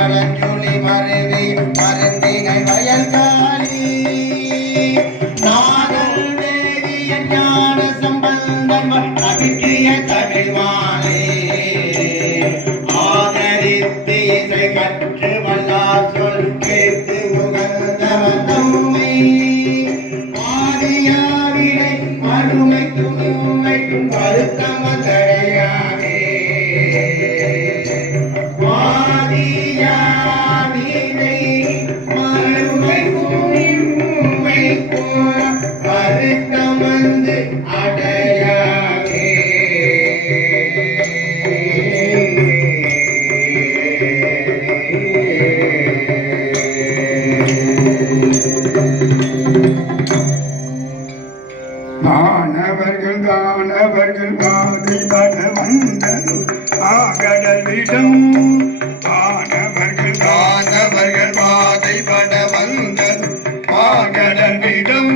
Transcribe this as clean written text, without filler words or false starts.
மரஞ்சுளி மருவி மருந்திகை வயல் காலி நாதல் வேதிய ஞான சம்பந்தம் அபிக்கிய தமிழ்வானே ஆதரித்து இசை கற்று வல்லார் சொல் கேட்டு உகந்தவன் நம்மை ஆதியாவினை அருமைக்கும் உண்மைக்கும் வருத்தம தடையானே ஆதியாவினை அருமைக்கும் உண்மைக்கும் வருத்தம் வந்து அடையானே தானவர்கள் காதை பட வந்தது ஆகடலிடம் தானவர்கள் பாதை பட வந்தது ஆகடலிடம்